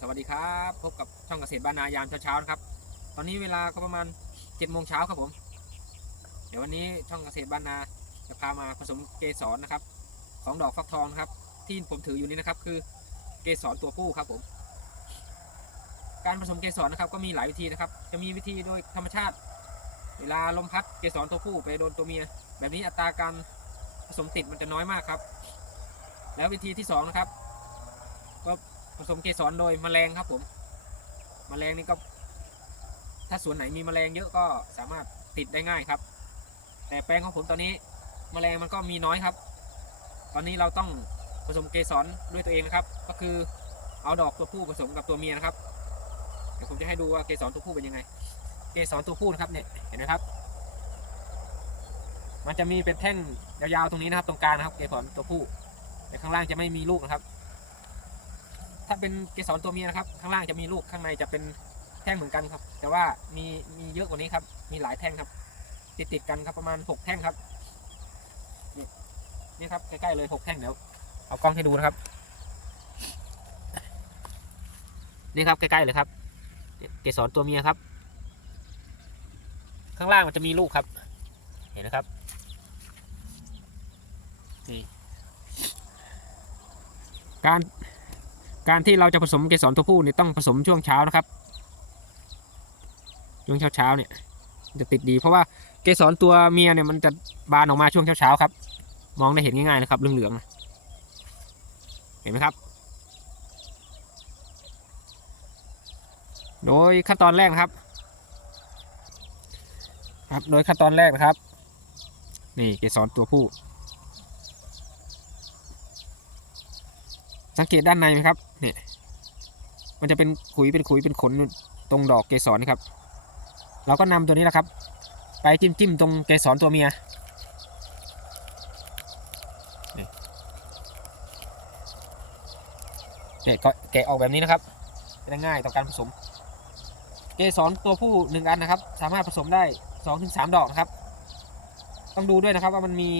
สวัสดีครับ พบกับช่องเกษตรบ้านนายามเช้าๆนะครับ ตอนนี้เวลาก็ประมาณ7จ็ดโมงเช้าครับผม เดี๋ยววันนี้ช่องเกษตรบ้านนาจะพามาผสมเกสรนะครับ ของดอกฟักทองนะครับ ที่ผมถืออยู่นี้นะครับ คือเกสรตัวผู้ครับผม การผสมเกสรนะครับ ก็มีหลายวิธีนะครับ จะมีวิธีโดยธรรมชาติ เวลาลมพัดเกสรตัวผู้ไปโดนตัวเมีย แบบนี้อัตราการผสมติดมันจะน้อยมากครับ แล้ววิธีที่สองนะครับก็ ผสมเกสรโดยแมลงครับผมแมลงนี่ก็ ถ้าสวนไหนมีแมลงเยอะก็สามารถติดได้ง่ายครับ แต่แปลงของผมตอนนี้แมลงมันก็มีน้อยครับ ตอนนี้เราต้องผสมเกสรด้วยตัวเองนะครับ ก็คือเอาดอกตัวผู้ผสมกับตัวเมียนะครับเดี๋ยวผมจะให้ดูว่าเกสรตัวผู้เป็นยังไง เกสรตัวผู้นะครับเนี่ยเห็นไหมครับ มันจะมีเป็นแท่งยาวๆตรงนี้นะครับ ตรงกลางนะครับ เกสรตัวผู้แต่ข้างล่างจะไม่มีลูกนะครับ ถ้าเป็นเกสรตัวเมียนะครับ ข้างล่างจะมีลูกข้างในจะเป็นแท่งเหมือนกันครับ แต่ว่ามีมีเยอะกว่านี้ครับ มีหลายแท่งครับ ติดติดๆกันครับประมาณหกแท่งครับนี่นี่ครับใกล้ๆเลยหกแท่งเดี๋ยวเอากล้องให้ดูนะครับ นี่ครับใกล้ๆเลยครับ เกสรตัวเมียครับ ข้างล่างมันจะมีลูกครับ เห็นนะครับนี่การ การที่เราจะผสมเกสรตัวผู้เนี่ยต้องผสมช่วงเช้านะครับช่วงเช้าเช้าเนี่ยจะติดดีเพราะว่าเกสรตัวเมียเนี่ยมันจะบานออกมาช่วงเช้าเช้าครับ มองได้เห็นง่ายๆนะครับเหลืองๆเห็นไหมครับ โดยขั้นตอนแรกนะครับ ครับ โดยขั้นตอนแรกนะครับ นี่เกสรตัวผู้ สังเกตด้านในไหมครับ เนี่ย มันจะเป็นขุยเป็นขุยเป็นขนตรงดอกเกสรครับ เราก็นำตัวนี้แหละครับ ไปจิ้มจิ้มตรงเกสรตัวเมียนี่แกะก็แกะออกแบบนี้นะครับจะง่ายต่อการผสม เกสรตัวผู้หนึ่งอันนะครับ สามารถผสมได้สองถึงสามดอกนะครับ ต้องดูด้วยนะครับว่ามันมี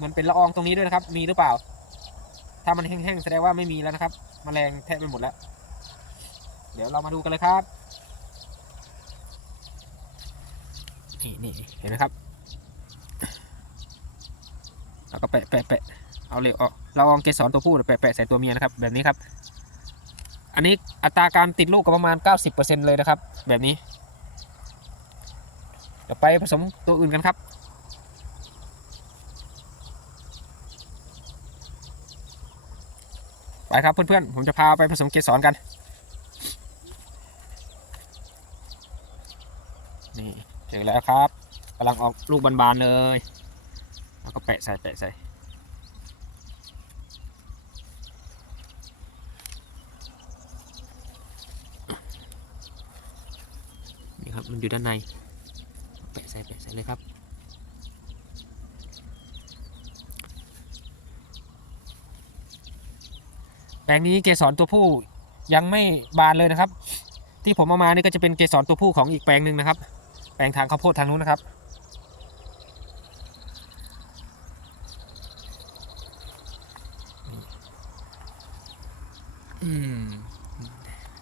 มือนเป็นละอองตรงนี้ด้วยนะครับ มีหรือเปล่า ถ้ามันแห้งๆแสดงว่าไม่มีแล้วนะครับแมลงแทะไปหมดแล้ว เดี๋ยวเรามาดูกันเลยครับนี่นี่เห็นไหมครับแล้วก็แปะแปะแปะเอาเลยเอาเราเอาเกสรตัวผู้แปะแปะใส่ตัวเมียนะครับ แบบนี้ครับ อันนี้อัตราการติดลูกก็ประมาณ 90%เลยนะครับ แบบนี้เดี๋ยวไปผสมตัวอื่นกันครับ ไปครับเพื่อนๆ ผมจะพาไปผสมเกสรกัน นี่เจอแล้วครับกำลังออกลูกบานๆเลย แล้วก็แปะใส่แปะใส่นี่ครับมันอยู่ด้านใน แปะใส่แปะใส่เลยครับ แปลงนี้เกสรตัวผู้ยังไม่บานเลยนะครับ ที่ผมเอามานี่ก็จะเป็นเกสรตัวผู้ของอีกแปลงหนึ่งนะครับ แปลงทางข้าวโพดทางนู้นนะครับอ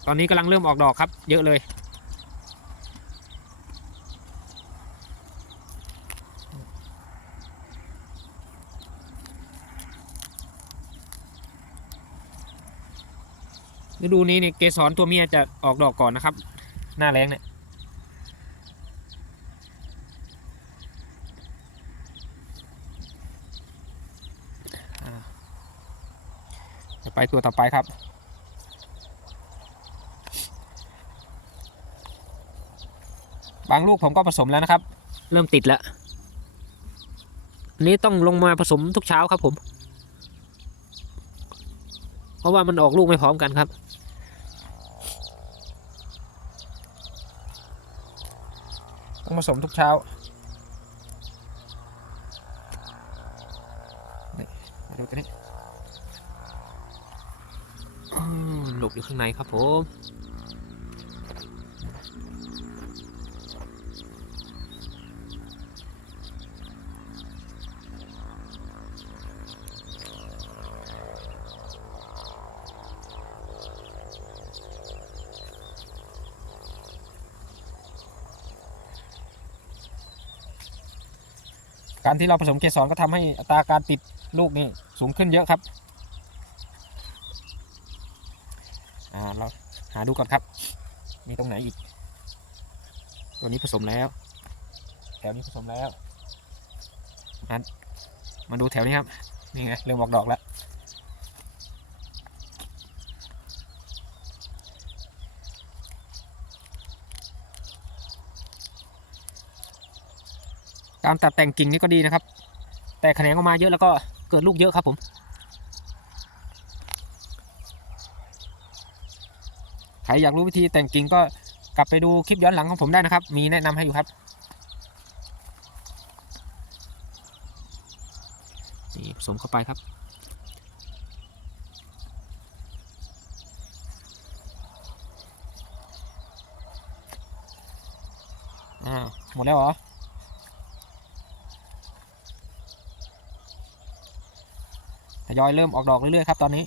ตอนนี้กำลังเริ่มออกดอกครับ เยอะเลย ฤดูนี้เนี่ยเกสรตัวเมียจะออกดอกก่อนนะครับ หน้าแรงเนี่ยไปตัวต่อไปครับ บางลูกผมก็ผสมแล้วนะครับ เริ่มติดแล้วนนี้ต้องลงมาผสมทุกเช้าครับผม เพราะว่ามันออกลูกไม่พร้อมกันครับ ต้องผสมทุกเช้านี่มาดูตัวนี้หลบอยู่ข้างในครับผม การที่เราผสมเกสรก็ทำให้อัตราการติดลูกนี่สูงขึ้นเยอะครับอ่าเราหาดูก่อนครับ มีตรงไหนอีก ตัวนี้ผสมแล้ว แถวนี้ผสมแล้วนั้นมาดูแถวนี้ครับ นี่ไงเริ่มออกดอกแล้ว การตัดแต่งกิ่งนี่ก็ดีนะครับ แต่แขนงออกมาเยอะแล้วก็เกิดลูกเยอะครับผมใครอยากรู้วิธีแต่งกิ่งก็กลับไปดูคลิปย้อนหลังของผมได้นะครับ มีแนะนำให้อยู่ครับนี่ผสมเข้าไปครับ อ่า หมดแล้วเหรอ ทยอยเริ่มออกดอกเรื่อยๆครับตอนนี้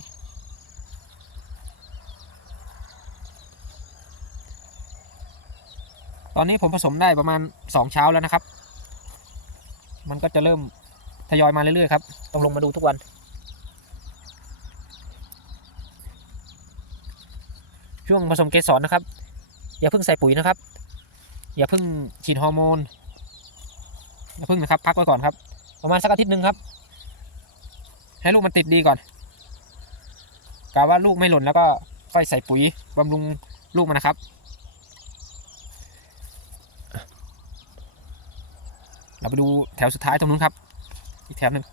ตอนนี้ผมผสมได้ประมาณสองเช้าแล้วนะครับ มันก็จะเริ่มทยอยมาเรื่อยๆครับ ต้องลงมาดูทุกวัน ช่วงผสมเกสรนะครับ อย่าเพิ่งใส่ปุ๋ยนะครับ อย่าเพิ่งฉีดฮอร์โมน อย่าเพิ่งนะครับ พักไว้ก่อนครับ ประมาณสักอาทิตย์หนึ่งครับ ให้ลูกมันติดดีก่อนกะว่าลูกไม่หล่นแล้วก็ค่อยใส่ปุ๋ยบำรุงลูกมันนะครับ เราไปดูแถวสุดท้ายตรงนู้นครับ อีกแถวหนึ่ง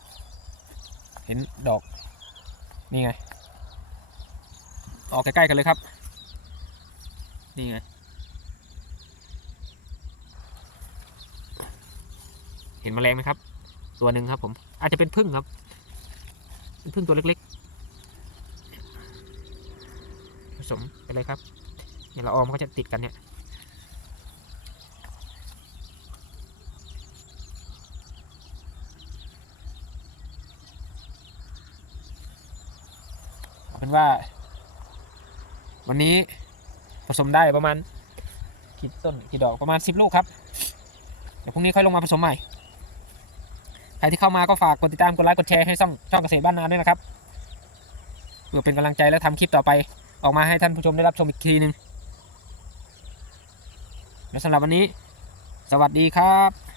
เห็นดอก นี่ไง ออกใกล้ๆกันเลยครับ นี่ไง เห็นแมลงไหมครับ ตัวหนึ่งครับผม อาจจะเป็นพึ่งครับ พึ่งตัวเล็กๆ ผสมไปเลยครับเนี่ยละออมนก็จะติดกันเนี่ยเอาเป็นว่า วันนี้ผสมได้ประมาณกี่ต้นกี่ดอกประมาณสิบลูกครับ เดี๋ยวพรุ่งนี้ค่อยลงมาผสมใหม่ รที่เข้ามาก็ฝากกดติดตามกดไลค์กดแชร์ให้ช่องช่องเกษตรบ้านนาด้วยนะครับเพื่อเป็นกำลังใจและทำคลิปต่อไป ออกมาให้ท่านผู้ชมได้รับชมอีกทีหนึ่งแล้วสำหรับวันนี้ สวัสดีครับ